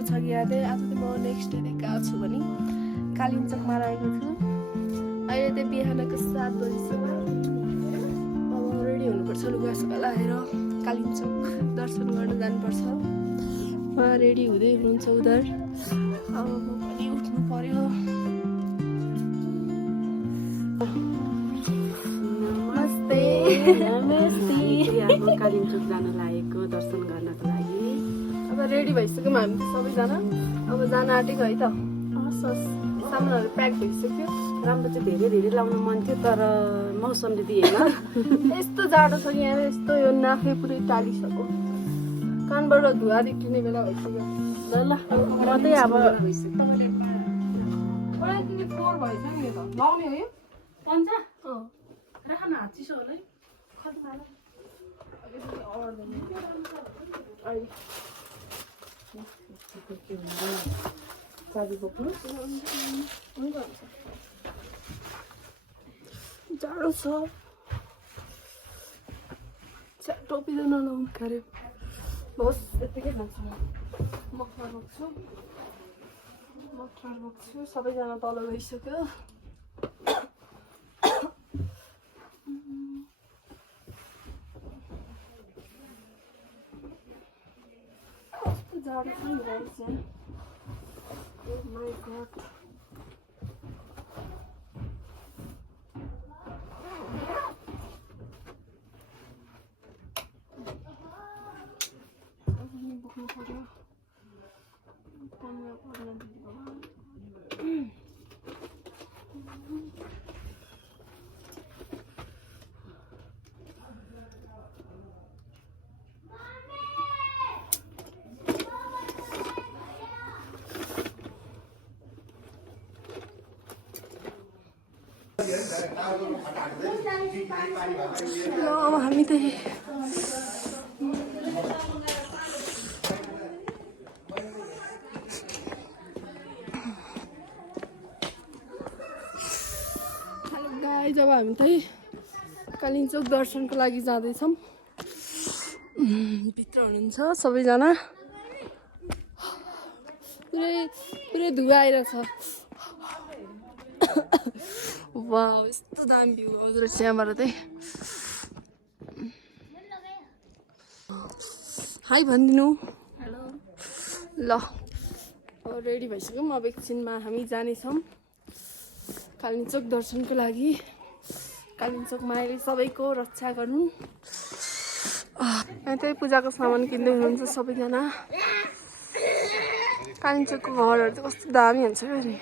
कस्तो छ कि यादै आज त म नेक्स्ट डे गएको छु भने कालिम्पोङमा रहेको छु। अहिले त बिहानको 7 बजीसम्म अब रेडी हुनुपर्छ, लुगासुगा लगाएर कालिम्पोङ दर्शन गर्न जानुपर्छ। उहाँ रेडी हुँदै हुनुहुन्छ उधर। अब म पनि उठ्नु पर्यो। नमस्ते नमस्ते। हाम्रो कालिम्पोङ जान लागेको दर्शन गर्नको लागि अब रेडी भइसक्यौँ हामी त सबैजना। अब जान आँटेको है त। सामानहरू प्याक भइसक्यो। राम्रो चाहिँ धेरै धेरै लाउन मन थियो तर मौसमले दिएन। यस्तो जाडो छ कि यहाँ, यस्तो यो नाफे पुरै टालिसक्यो। कानबाट धुवा निक्लिने बेला भइसक्यो। ल ल म चाहिँ अब फोहोर भएछ नि यो त। लाउने हो यो पन्जा राख्न हात चिसो होला है। चाबी बोक्नु जाडो छ। टोपी त नलाउनु कार्य बस यत्तिकै जान्छु। मफलर बोक्छु। सबैजना तल गइसक्यो। जाडो छ नि गाइस यहाँ। Oh my God. बोक्नु पर्यो। अब हामी त जब हामी चाहिँ कालिम्पोङ दर्शनको लागि जाँदैछौँ। भित्र हुनुहुन्छ सबैजना। पुरै धुवा आइरहेछ। वाउ यस्तो दामी भ्यू आउँदो रहेछ यहाँबाट चाहिँ। हाई भनिदिनु। हेलो। ल अब रेडी भइसक्यौँ। अब एकछिनमा हामी जानेछौँ कालिम्पोङ दर्शनको लागि। कालिम्पोङ मायाले सबैको रक्षा गर्नु। यहाँ चाहिँ पूजाको सामान किन्दै हुनुहुन्छ सबैजना। कालिम्पोङको घरहरू चाहिँ कस्तो दामी हुन्छ क्या नि।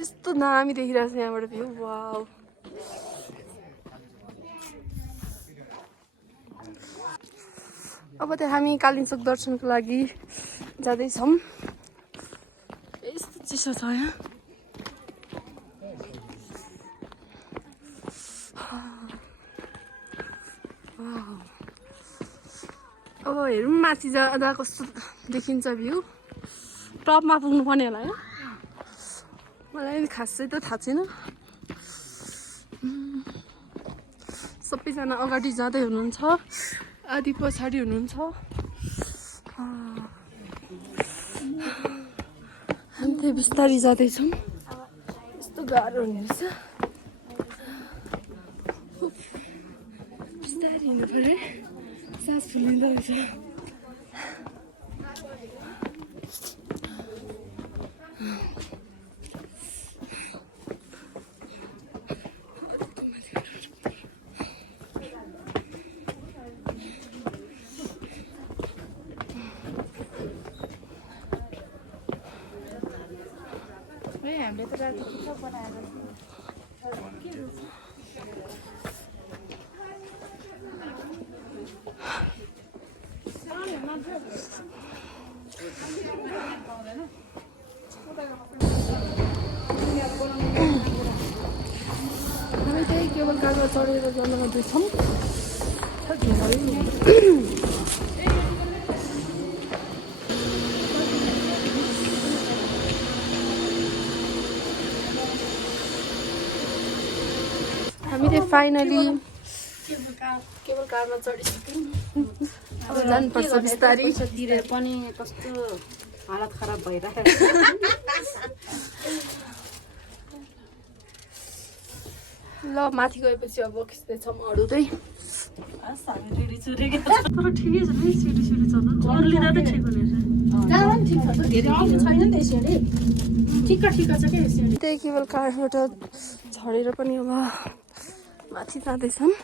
यस्तो दामी देखिरहेको छ यहाँबाट भ्यू। वाउ अब चाहिँ हामी कालिम्पोङ दर्शनको लागि जाँदैछौँ। यस्तो चिसो छ यहाँ। अब हेरौँ माथि जाँदा कस्तो देखिन्छ भ्यू। टपमा पुग्नु पर्ने होला है। मलाई खासै त थाहा छैन। सबैजना अगाडि जाँदै हुनुहुन्छ, आदि पछाडि हुनुहुन्छ। हामी चाहिँ बिस्तारै जाँदैछौँ। यस्तो गाह्रो हुने रहेछ। बिस्तारै हिँड्नु पऱ्यो। सास फुलिँदो रहेछ। हामीले त राति के बनाएर हामी चाहिँ केवल कागज चढेर जान मात्दैछौँ। हामीले फाइनली केबल कारमा चढिसक्यौँ अब जानुपर्छ बिस्तारै तिरेर पनि कस्तो हालत खराब भइरहेको ल माथि गएपछि अब खिच्दैछौँ अरू चाहिँ रिडी चुरेको तर ठिकै छ नि सिडी चल्नु अरू लिँदा त ठिक हुने त्यही केवल कारबाट झरेर पनि अब माथि जाँदैछन्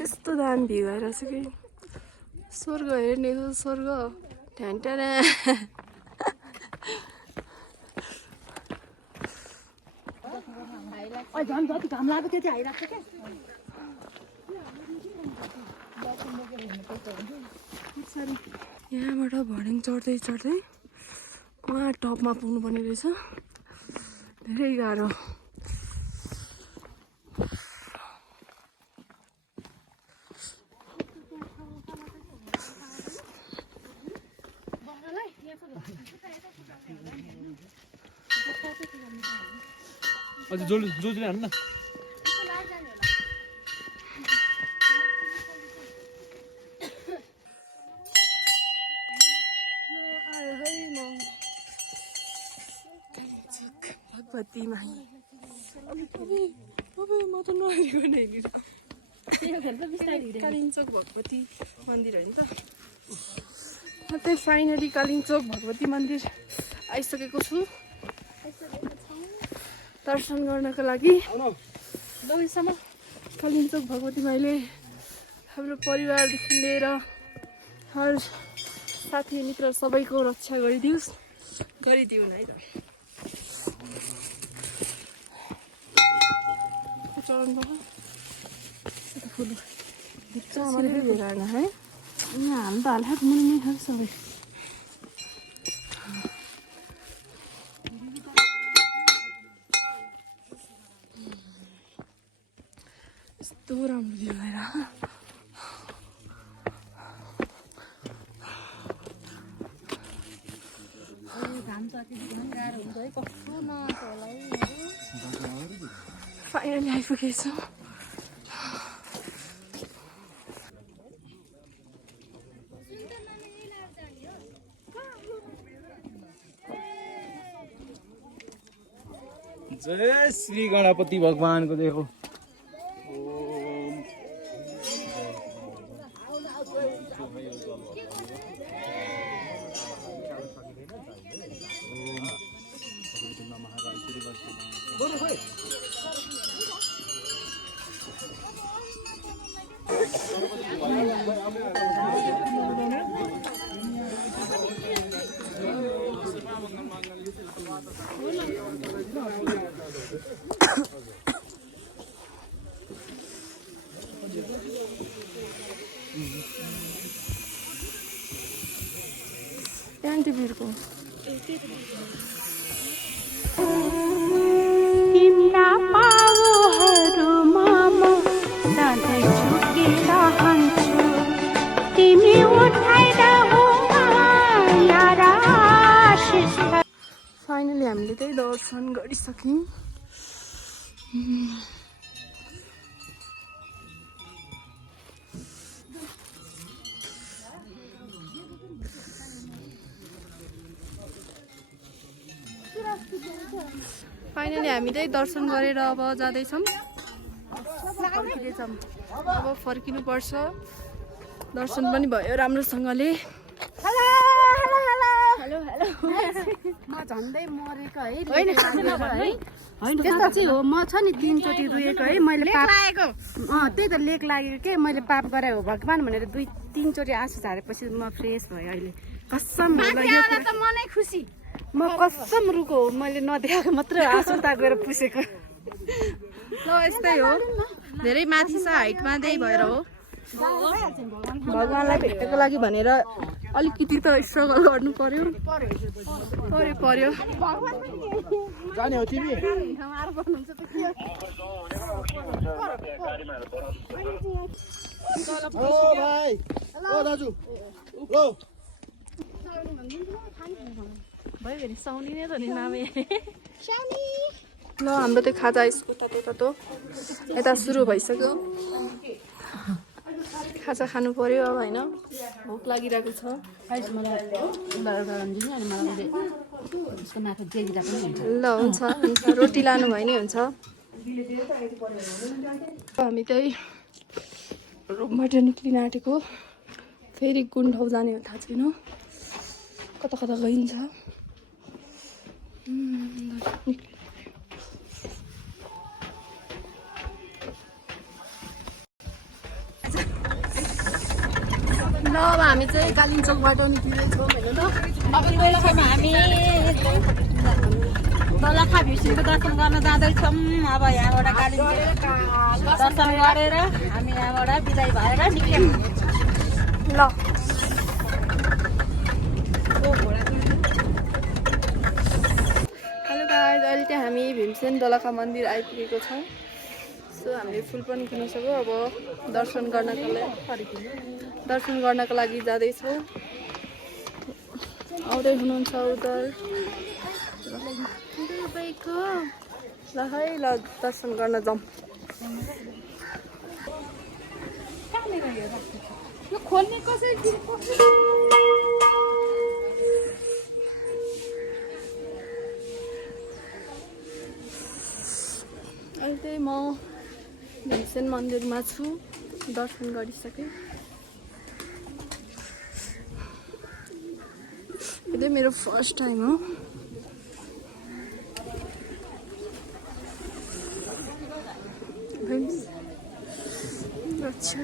यस्तो दामी भ्यू आइरहेछ कि स्वर्ग हेर्ने स्वर्ग ढ्यान्टाना झन् जति घाम लाग्यो त्यति हाइरहेको क्या यहाँबाट भर्याङ चढ्दै चढ्दै उहाँ टपमा पुग्नुपर्ने रहेछ धेरै गाह्रो अझै जोड्दै हाल्नु न भगवती माई म त नहेरेको नि कालिम्चोक भगवती मन्दिर होइन त म चाहिँ फाइनली कालिम्चोक भगवती मन्दिर आइसकेको छु दर्शन गर्नको लागि कालिम्चोक भगवती माईले हाम्रो परिवारदेखि लिएर हर साथी मित्र सबैको रक्षा गरिदिउन् है त चरण बाबा फुल है यहाँ हाल्नु त हाल्छ मुनि खान्छ सबै यस्तो राम्रो भ्यू आएर फाइनली आइपुगेछौँ जय श्री गणपति भगवानको देखो एन्टिभिरको तिम्रा पाउहरूमा म सधैँ झुकिरहन्छु तिमी उठाएर फाइनली हामीले त्यही दर्शन गरिसक्यौँ फाइनली हामी चाहिँ दर्शन गरेर अब जाँदैछौँ फर्किँदैछौँ अब फर्किनुपर्छ दर्शन पनि भयो राम्रोसँगले म झन्डै मरेको है त्यस्तो चाहिँ हो म छ नि 3 चोटि रोएको है मैले त्यही त लेक लागेको के मैले पाप गराए हो भगवान् भनेर 2-3 चोटि आँसु झारेपछि म फ्रेस भयो अहिले कसम मनै खुसी म कसम रुको हो मैले नदेखाएको मात्र आँसु गएर पुसेको ल यस्तै हो धेरै माथि छ हाइटमा त्यही भएर हो भगवान्लाई भेट्नको लागि भनेर अलिकति त स्ट्रगल गर्नु पर्यो जाने हो तिमी ओ भाइ ओ दाजु लो भयो भने साउनी नै त नि नामै ल हाम्रो त्यो खाजा स्कुल तातो यता सुरु भइसक्यो खाजा खानु पर्यो अब होइन भोक लागिरहेको छ ल हुन्छ रोटी लानु भयो नि हुन्छ हामी त्यही रुमबाट निक्लिन आँटेको फेरि कुन ठाउँ जाने हो थाहा छैन कता कता गइन्छ ल अब हामी चाहिँ कालिम्पोङबाट निक्लिँदैछौँ होइन ल अब दोलखामा हामी दोलखा भिष्णुको दर्शन गर्न जाँदैछौँ अब यहाँबाट कालिम्पोङ दर्शन गरेर हामी यहाँबाट बिदाई भएर निक्ल्यौँ ल हेलो गाइज अहिले चाहिँ हामी भीमसेन दोलखा मन्दिर आइपुगेको छौँ सो हामीले फुल पनि किनिसक्यो अब दर्शन गर्नको लागि जाँदैछौँ आउँदै हुनुहुन्छ उधर ल है ल दर्शन गर्न जाउँ खोल्ने कसरी अहिले चाहिँ म भीमसेन मन्दिरमा छु दर्शन गरिसकेँ यो चाहिँ मेरो फर्स्ट टाइम हो रक्षा